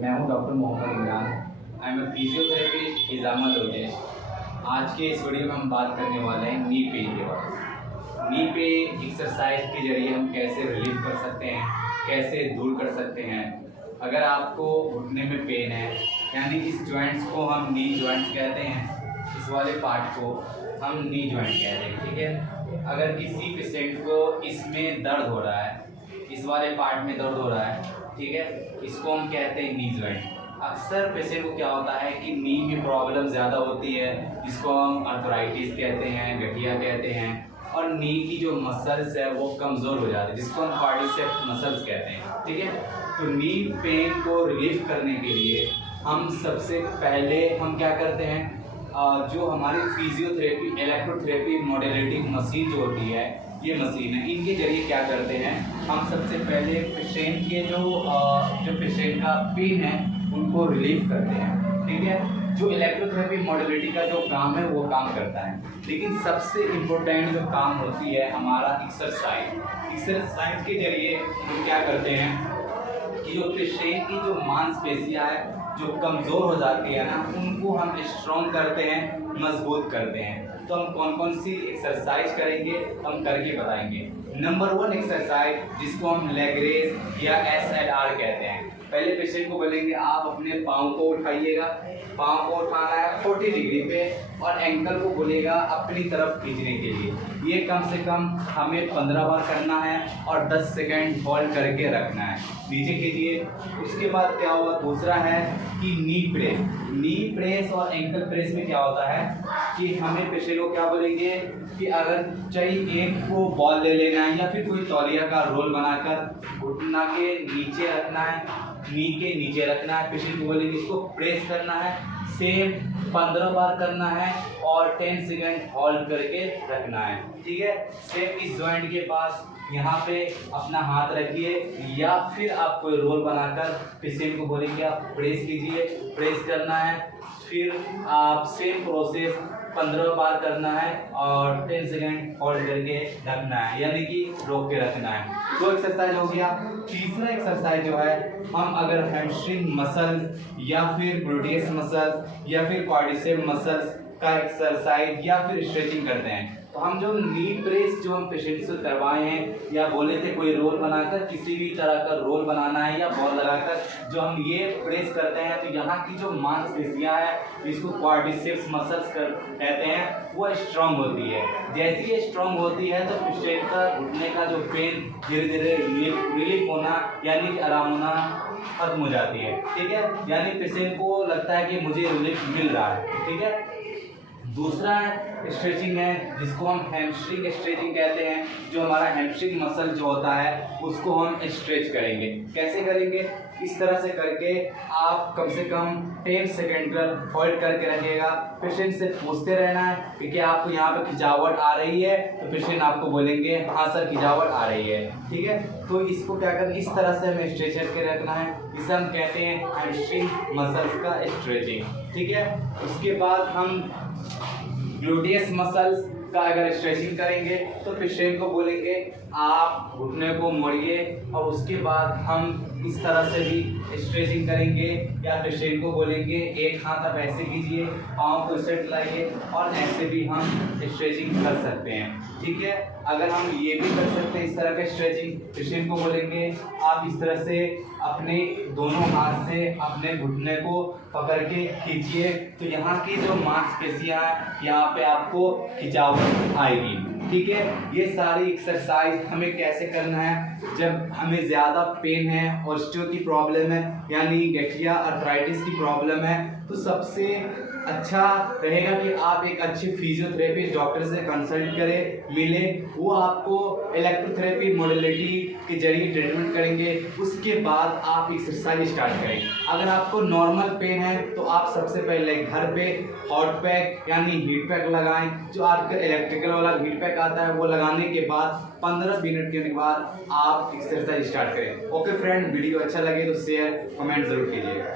मैं हूं doctor Mohammad Imran. I am a physiotherapist इजामा दोदेश। आज के इस वीडियो में हम बात करने वाले हैं नी पेन के बारे में। नी पेन एक्सरसाइज के जरिए हम कैसे रिलीफ कर सकते हैं, कैसे दूर कर सकते हैं। अगर आपको घुटने में पेन है, यानी इस जॉइंट्स को हम नी जॉइंट्स कहते हैं, इस वाले पार्ट को हम नी जॉइंट कहते हैं, ठीक है। अगर किसी पेशेंट को इसमें दर्द हो रहा है, इस वाले पार्ट में दर्द हो रहा है, ठीक है, इसको हम कहते हैं नी जॉइंट। अक्सर पेशेंट को क्या होता है कि नी में प्रॉब्लम ज़्यादा होती है, जिसको हम आर्थराइटिस कहते हैं, गठिया कहते हैं, और नी की जो मसल्स है वो कमज़ोर हो जाती है, जिसको हम क्वाड्रिसेप्स मसल्स कहते हैं, ठीक है। तो नी पेन को रिलीफ करने के लिए हम सबसे पहले हम क्या करते हैं, जो हमारी फिजियोथेरेपी इलेक्ट्रोथेरेपी मोडेलिटी मशीन जो होती है, ये मशीन है, इनके जरिए क्या करते हैं, हम सबसे पहले पेशेंट के जो पेशेंट का पेन है उनको रिलीफ करते हैं, ठीक है। जो इलेक्ट्रोथेरेपी मोडेलिटी का जो काम है वो काम करता है, लेकिन सबसे इम्पोर्टेंट जो काम होती है हमारा एक्सरसाइज के जरिए हम क्या करते हैं कि जो पेशेंट की जो मांसपेशियां है जो कमज़ोर हो जाती है ना, उनको हम स्ट्रॉन्ग करते हैं, मजबूत करते हैं। तो हम कौन कौन सी एक्सरसाइज करेंगे हम करके बताएंगे। नंबर 1 एक्सरसाइज जिसको हम लेग रेज या SLR कहते हैं। पहले पेशेंट को बोलेंगे आप अपने पाँव को उठाइएगा, पाँव को उठाना है 40 डिग्री पे, और एंकल को बोलेगा अपनी तरफ खींचने के लिए। ये कम से कम हमें 15 बार करना है और 10 सेकंड होल्ड करके रखना है। नीचे कीजिए। उसके बाद क्या हुआ, दूसरा है कि नी प्रेस और एंकल प्रेस में क्या होता है कि हमें पेशेंट को क्या बोलेंगे कि अगर चाहिए एक को बॉल ले लेना है या फिर कोई तौलिया का रोल बनाकर घुटना के नीचे रखना है, नी के नीचे रखना है। पेशेंट को बोलेंगे इसको प्रेस करना है, सेम 15 बार करना है और 10 सेकंड होल्ड करके रखना है, ठीक है। सेम इस जॉइंट के पास यहाँ पे अपना हाथ रखिए, या फिर आप कोई रोल बनाकर पेशेंट को बोलेंगे आप प्रेस कीजिए, प्रेस करना है, फिर आप सेम प्रोसेस 15 बार करना है और 10 सेकंड होल्ड करके रखना है, यानी कि रोक के रखना है। 2 एक्सरसाइज हो गया। तीसरा एक्सरसाइज जो है, हम अगर हैमस्ट्रिंग मसल्स या फिर ग्लूटियस मसल्स या फिर क्वाड्रिसेप्स मसल्स का एक्सरसाइज या फिर स्ट्रेचिंग करते हैं, तो हम जो नी प्रेस जो हम पेशेंट से करवाए हैं या बोले थे कोई रोल बनाकर, किसी भी तरह का रोल बनाना है या बॉल लगाकर जो हम ये प्रेस करते हैं, तो यहाँ की जो मांसपेशियाँ हैं जिसको क्वाड्रिसेप्स मसल्स कहते हैं वो स्ट्रांग होती है। जैसे ये स्ट्रांग होती है तो पेशेंट का घुटने का जो पेन धीरे धीरे रिलीफ होना यानी कि आराम होना खत्म हो जाती है, ठीक है। यानी पेशेंट को लगता है कि मुझे रिलीफ मिल रहा है, ठीक है। दूसरा स्ट्रेचिंग है जिसको हम हैमस्ट्रिंग स्ट्रेचिंग कहते हैं। जो हमारा हैमस्ट्रिंग मसल जो होता है उसको हम स्ट्रेच करेंगे। कैसे करेंगे, इस तरह से करके आप कम से कम 10 सेकेंड तक होल्ड करके रखिएगा। पेशेंट से पूछते रहना है कि क्या आपको यहाँ पे खिंचावट आ रही है, तो पेशेंट आपको बोलेंगे हाँ सर खिंचावट आ रही है, ठीक है। तो इसको क्या करना, इस तरह से हमें स्ट्रेच करके रखना है। इसे हम कहते हैं हैमस्ट्रिंग मसल्स का स्ट्रेचिंग, ठीक है। उसके बाद हम ग्लूटियस मसल्स का अगर स्ट्रेचिंग करेंगे तो पेशेंट को बोलेंगे आप घुटने को मोड़िए, और उसके बाद हम इस तरह से भी स्ट्रेचिंग करेंगे, या पेशेंट को बोलेंगे एक हाथ आप ऐसे कीजिए, पाँव को सेट लाइए, और ऐसे भी हम स्ट्रेचिंग कर सकते हैं, ठीक है। अगर हम ये भी कर सकते हैं इस तरह का स्ट्रेचिंग, पेशेंट को बोलेंगे आप इस तरह से अपने दोनों हाथ से अपने घुटने को पकड़ के खींचिए, तो यहाँ की जो मांसपेशियाँ हैं यहाँ पे आपको खिंचावट आएगी, ठीक है। ये सारी एक्सरसाइज हमें कैसे करना है, जब हमें ज़्यादा पेन है, ऑस्टियो की प्रॉब्लम है, यानी गठिया आर्थराइटिस की प्रॉब्लम है, तो सबसे अच्छा रहेगा कि आप एक अच्छे फिजियोथेरेपिस्ट डॉक्टर से कंसल्ट करें, मिले, वो आपको इलेक्ट्रोथेरेपी मोडेलिटी के जरिए ट्रीटमेंट करेंगे। उसके बाद आप एक्सरसाइज स्टार्ट करें। अगर आपको नॉर्मल पेन है तो आप सबसे पहले घर पे हॉट पैक यानी हीट पैक लगाएं, जो आपका इलेक्ट्रिकल वाला हीट पैक आता है वो लगाने के बाद 15 मिनट के बाद आप एक्सरसाइज स्टार्ट करें। ओके फ्रेंड, वीडियो अच्छा लगे तो शेयर कमेंट जरूर कीजिएगा।